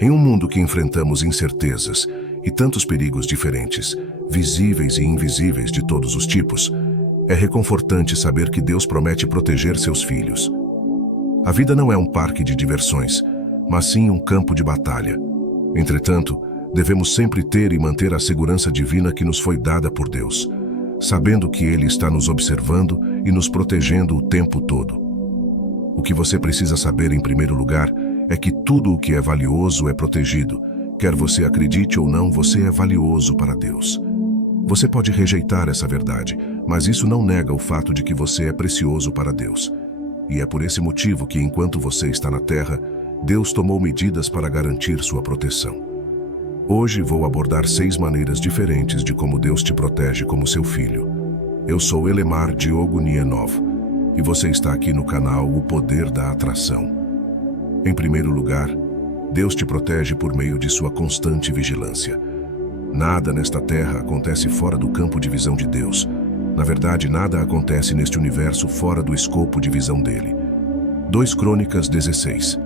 Em um mundo que enfrentamos incertezas e tantos perigos diferentes, visíveis e invisíveis de todos os tipos, é reconfortante saber que Deus promete proteger seus filhos. A vida não é um parque de diversões, mas sim um campo de batalha. Entretanto, devemos sempre ter e manter a segurança divina que nos foi dada por Deus, sabendo que Ele está nos observando e nos protegendo o tempo todo. O que você precisa saber em primeiro lugar é que tudo o que é valioso é protegido. Quer você acredite ou não, você é valioso para Deus. Você pode rejeitar essa verdade, mas isso não nega o fato de que você é precioso para Deus. E é por esse motivo que, enquanto você está na terra, Deus tomou medidas para garantir sua proteção. Hoje vou abordar 6 maneiras diferentes de como Deus te protege como seu filho. Eu sou Elemar Diogo Nienov e você está aqui no canal O Poder da Atração. Em primeiro lugar, Deus te protege por meio de sua constante vigilância. Nada nesta terra acontece fora do campo de visão de Deus. Na verdade, nada acontece neste universo fora do escopo de visão dele. 2 Crônicas 16,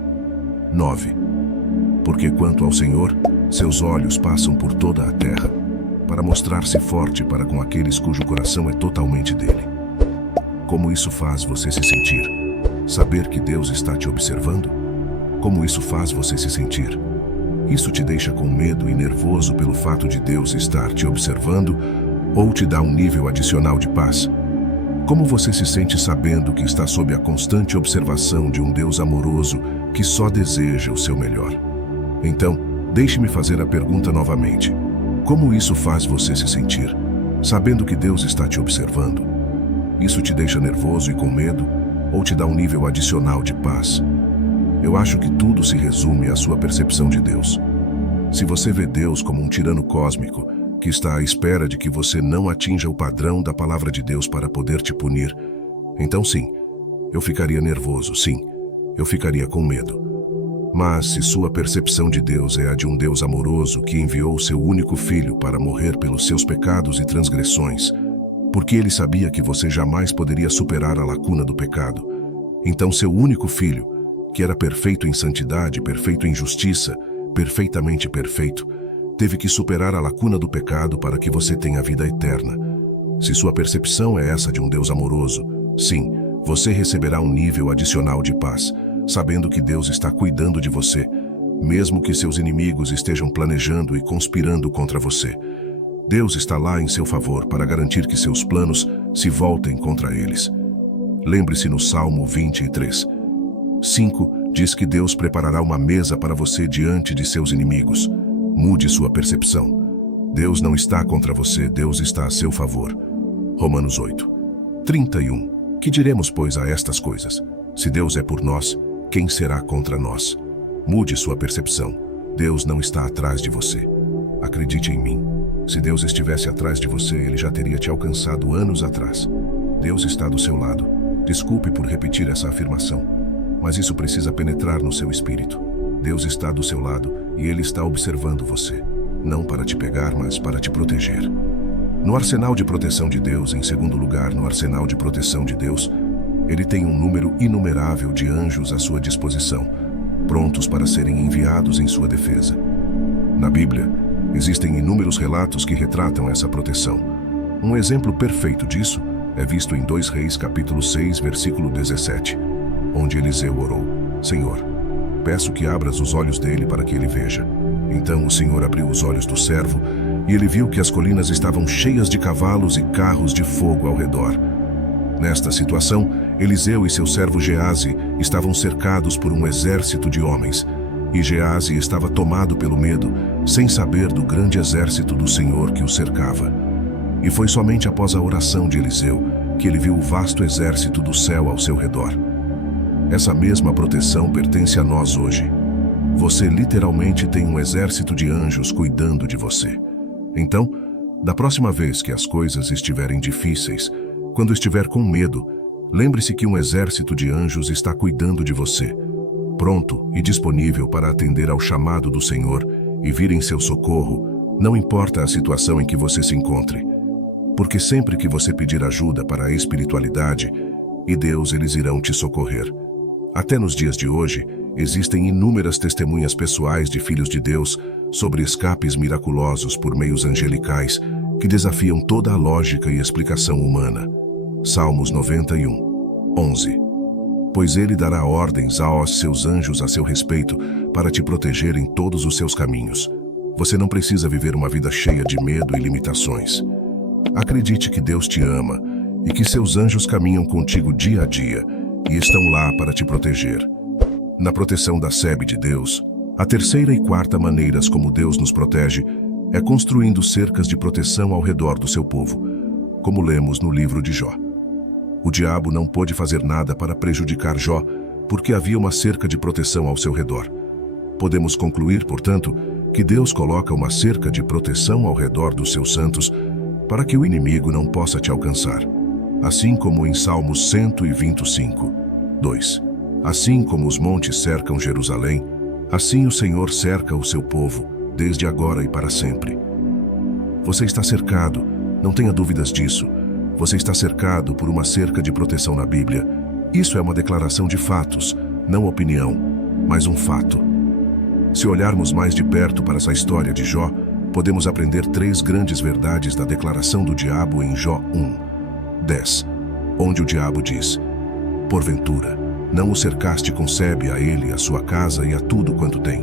9. Porque quanto ao Senhor, seus olhos passam por toda a terra, para mostrar-se forte para com aqueles cujo coração é totalmente dele. Como isso faz você se sentir? Saber que Deus está te observando? Como isso faz você se sentir? Isso te deixa com medo e nervoso pelo fato de Deus estar te observando ou te dá um nível adicional de paz? Como você se sente sabendo que está sob a constante observação de um Deus amoroso que só deseja o seu melhor? Então, deixe-me fazer a pergunta novamente. Como isso faz você se sentir, sabendo que Deus está te observando? Isso te deixa nervoso e com medo ou te dá um nível adicional de paz? Eu acho que tudo se resume à sua percepção de Deus. Se você vê Deus como um tirano cósmico, que está à espera de que você não atinja o padrão da palavra de Deus para poder te punir, então sim, eu ficaria nervoso, sim, eu ficaria com medo. Mas se sua percepção de Deus é a de um Deus amoroso que enviou seu único filho para morrer pelos seus pecados e transgressões, porque ele sabia que você jamais poderia superar a lacuna do pecado, então seu único filho, que era perfeito em santidade, perfeito em justiça, perfeitamente perfeito, teve que superar a lacuna do pecado para que você tenha vida eterna. Se sua percepção é essa de um Deus amoroso, sim, você receberá um nível adicional de paz, sabendo que Deus está cuidando de você, mesmo que seus inimigos estejam planejando e conspirando contra você. Deus está lá em seu favor para garantir que seus planos se voltem contra eles. Lembre-se no Salmo 23. 5 diz que Deus preparará uma mesa para você diante de seus inimigos. Mude sua percepção. Deus não está contra você, Deus está a seu favor. Romanos 8, 31. Que diremos, pois, a estas coisas? Se Deus é por nós, quem será contra nós? Mude sua percepção. Deus não está atrás de você. Acredite em mim. Se Deus estivesse atrás de você, Ele já teria te alcançado anos atrás. Deus está do seu lado. Desculpe por repetir essa afirmação, mas isso precisa penetrar no seu espírito. Deus está do seu lado e Ele está observando você, não para te pegar, mas para te proteger. No arsenal de proteção de Deus, em segundo lugar, no arsenal de proteção de Deus, Ele tem um número inumerável de anjos à sua disposição, prontos para serem enviados em sua defesa. Na Bíblia, existem inúmeros relatos que retratam essa proteção. Um exemplo perfeito disso é visto em 2 Reis capítulo 6, versículo 17, onde Eliseu orou: Senhor, peço que abras os olhos dele para que ele veja. Então o Senhor abriu os olhos do servo e ele viu que as colinas estavam cheias de cavalos e carros de fogo ao redor. Nesta situação, Eliseu e seu servo Geazi estavam cercados por um exército de homens, e Geazi estava tomado pelo medo, sem saber do grande exército do Senhor que o cercava. E foi somente após a oração de Eliseu que ele viu o vasto exército do céu ao seu redor. Essa mesma proteção pertence a nós hoje. Você literalmente tem um exército de anjos cuidando de você. Então, da próxima vez que as coisas estiverem difíceis, quando estiver com medo, lembre-se que um exército de anjos está cuidando de você, pronto e disponível para atender ao chamado do Senhor e vir em seu socorro, não importa a situação em que você se encontre. Porque sempre que você pedir ajuda para a espiritualidade e Deus, eles irão te socorrer. Até nos dias de hoje, Existem inúmeras testemunhas pessoais de filhos de Deus sobre escapes miraculosos por meios angelicais que desafiam toda a lógica e explicação humana. Salmos 91, 11. Pois ele dará ordens aos seus anjos a seu respeito para te proteger em todos os seus caminhos. Você não precisa viver uma vida cheia de medo e limitações. Acredite que Deus te ama e que seus anjos caminham contigo dia a dia e estão lá para te proteger. Na proteção da sebe de Deus, a terceira e quarta maneiras como Deus nos protege é construindo cercas de proteção ao redor do seu povo, como lemos no livro de Jó. O diabo não pôde fazer nada para prejudicar Jó, porque havia uma cerca de proteção ao seu redor. Podemos concluir, portanto, que Deus coloca uma cerca de proteção ao redor dos seus santos para que o inimigo não possa te alcançar. Assim como em Salmos 125, 2. Assim como os montes cercam Jerusalém, assim o Senhor cerca o seu povo, desde agora e para sempre. Você está cercado, não tenha dúvidas disso. Você está cercado por uma cerca de proteção na Bíblia. Isso é uma declaração de fatos, não opinião, mas um fato. Se olharmos mais de perto para essa história de Jó, podemos aprender 3 grandes verdades da declaração do diabo em Jó 1, 10, onde o diabo diz: porventura, não o cercaste com sebe a ele, a sua casa e a tudo quanto tem.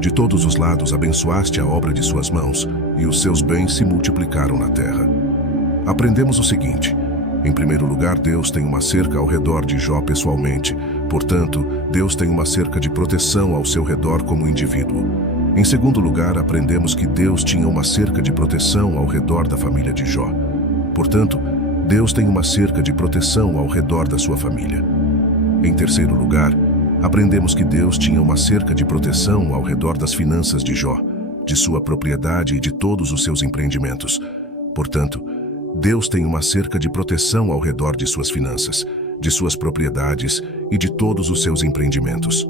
De todos os lados abençoaste a obra de suas mãos, e os seus bens se multiplicaram na terra. Aprendemos o seguinte: em primeiro lugar, Deus tem uma cerca ao redor de Jó pessoalmente, portanto, Deus tem uma cerca de proteção ao seu redor como indivíduo. Em segundo lugar, aprendemos que Deus tinha uma cerca de proteção ao redor da família de Jó. Portanto, Deus tem uma cerca de proteção ao redor da sua família. Em terceiro lugar, aprendemos que Deus tinha uma cerca de proteção ao redor das finanças de Jó, de sua propriedade e de todos os seus empreendimentos. Portanto, Deus tem uma cerca de proteção ao redor de suas finanças, de suas propriedades e de todos os seus empreendimentos.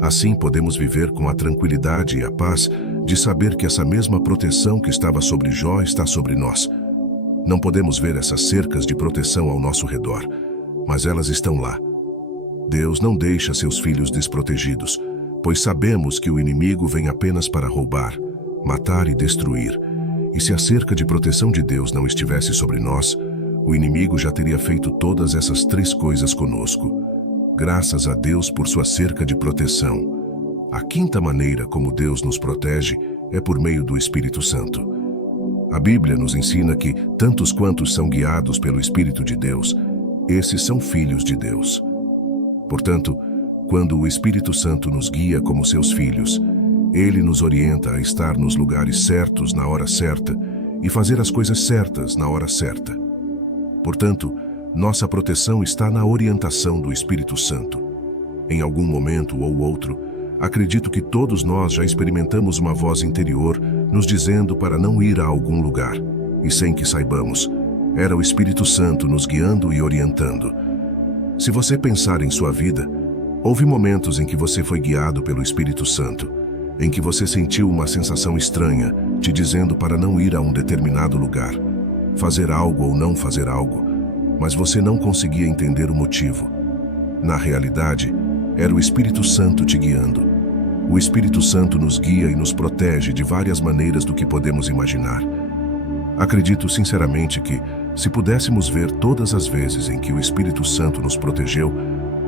Assim podemos viver com a tranquilidade e a paz de saber que essa mesma proteção que estava sobre Jó está sobre nós. Não podemos ver essas cercas de proteção ao nosso redor, mas elas estão lá. Deus não deixa seus filhos desprotegidos, pois sabemos que o inimigo vem apenas para roubar, matar e destruir. E se a cerca de proteção de Deus não estivesse sobre nós, o inimigo já teria feito todas essas 3 coisas conosco. Graças a Deus por sua cerca de proteção. A quinta maneira como Deus nos protege é por meio do Espírito Santo. A Bíblia nos ensina que tantos quantos são guiados pelo Espírito de Deus, esses são filhos de Deus. Portanto, quando o Espírito Santo nos guia como seus filhos, ele nos orienta a estar nos lugares certos na hora certa e fazer as coisas certas na hora certa. Portanto, nossa proteção está na orientação do Espírito Santo. Em algum momento ou outro, acredito que todos nós já experimentamos uma voz interior nos dizendo para não ir a algum lugar, e sem que saibamos, era o Espírito Santo nos guiando e orientando. Se você pensar em sua vida, houve momentos em que você foi guiado pelo Espírito Santo, em que você sentiu uma sensação estranha, te dizendo para não ir a um determinado lugar, fazer algo ou não fazer algo, mas você não conseguia entender o motivo. Na realidade, era o Espírito Santo te guiando. O Espírito Santo nos guia e nos protege de várias maneiras do que podemos imaginar. Acredito sinceramente que, se pudéssemos ver todas as vezes em que o Espírito Santo nos protegeu,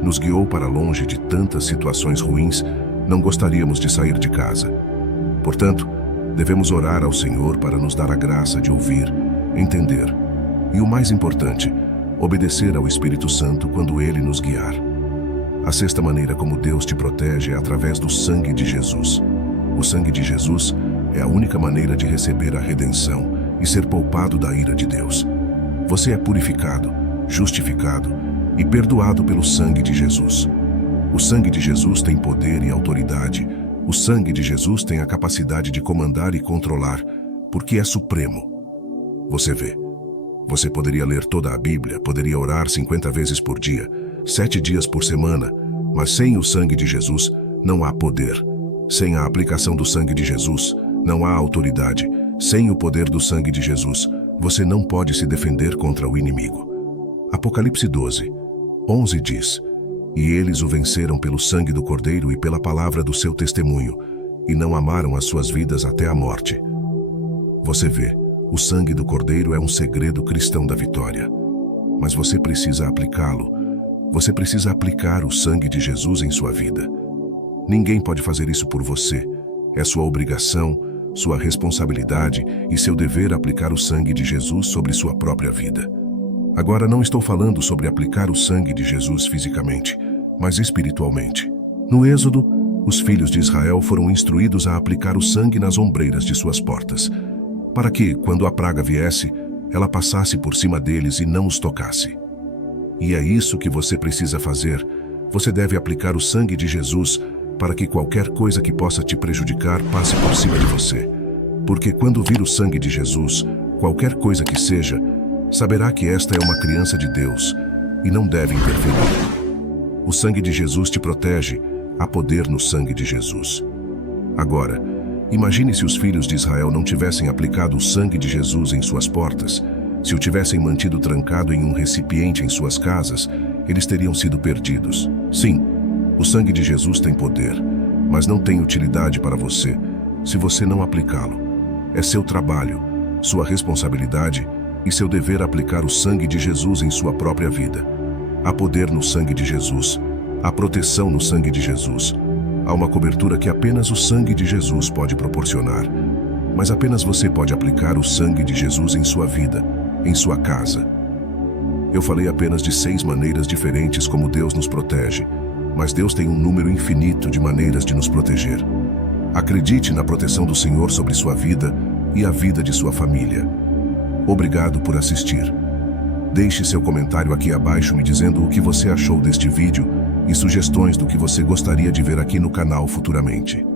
nos guiou para longe de tantas situações ruins, não gostaríamos de sair de casa. Portanto, devemos orar ao Senhor para nos dar a graça de ouvir, entender e, o mais importante, obedecer ao Espírito Santo quando Ele nos guiar. A sexta maneira como Deus te protege é através do sangue de Jesus. O sangue de Jesus é a única maneira de receber a redenção e ser poupado da ira de Deus. Você é purificado, justificado e perdoado pelo sangue de Jesus. O sangue de Jesus tem poder e autoridade. O sangue de Jesus tem a capacidade de comandar e controlar, porque é supremo. Você vê. Você poderia ler toda a Bíblia, poderia orar 50 vezes por dia, 7 dias por semana, mas sem o sangue de Jesus não há poder. Sem a aplicação do sangue de Jesus, não há autoridade. Sem o poder do sangue de Jesus, você não pode se defender contra o inimigo. Apocalipse 12, 11 diz: E eles o venceram pelo sangue do Cordeiro e pela palavra do seu testemunho, e não amaram as suas vidas até a morte. Você vê, o sangue do Cordeiro é um segredo cristão da vitória. Mas você precisa aplicá-lo. Você precisa aplicar o sangue de Jesus em sua vida. Ninguém pode fazer isso por você. É sua obrigação, sua responsabilidade e seu dever aplicar o sangue de Jesus sobre sua própria vida. Agora não estou falando sobre aplicar o sangue de Jesus fisicamente, mas espiritualmente. No Êxodo, os filhos de Israel foram instruídos a aplicar o sangue nas ombreiras de suas portas, para que, quando a praga viesse, ela passasse por cima deles e não os tocasse. E é isso que você precisa fazer. Você deve aplicar o sangue de Jesus para que qualquer coisa que possa te prejudicar passe por cima de você. Porque quando vir o sangue de Jesus, qualquer coisa que seja, saberá que esta é uma criança de Deus e não deve interferir. O sangue de Jesus te protege, há poder no sangue de Jesus. Agora, imagine se os filhos de Israel não tivessem aplicado o sangue de Jesus em suas portas, se o tivessem mantido trancado em um recipiente em suas casas, eles teriam sido perdidos. Sim, o sangue de Jesus tem poder, mas não tem utilidade para você se você não aplicá-lo. É seu trabalho, sua responsabilidade e seu dever aplicar o sangue de Jesus em sua própria vida. Há poder no sangue de Jesus, há proteção no sangue de Jesus. Há uma cobertura que apenas o sangue de Jesus pode proporcionar. Mas apenas você pode aplicar o sangue de Jesus em sua vida, em sua casa. Eu falei apenas de 6 maneiras diferentes como Deus nos protege, mas Deus tem um número infinito de maneiras de nos proteger. Acredite na proteção do Senhor sobre sua vida e a vida de sua família. Obrigado por assistir. Deixe seu comentário aqui abaixo me dizendo o que você achou deste vídeo e sugestões do que você gostaria de ver aqui no canal futuramente.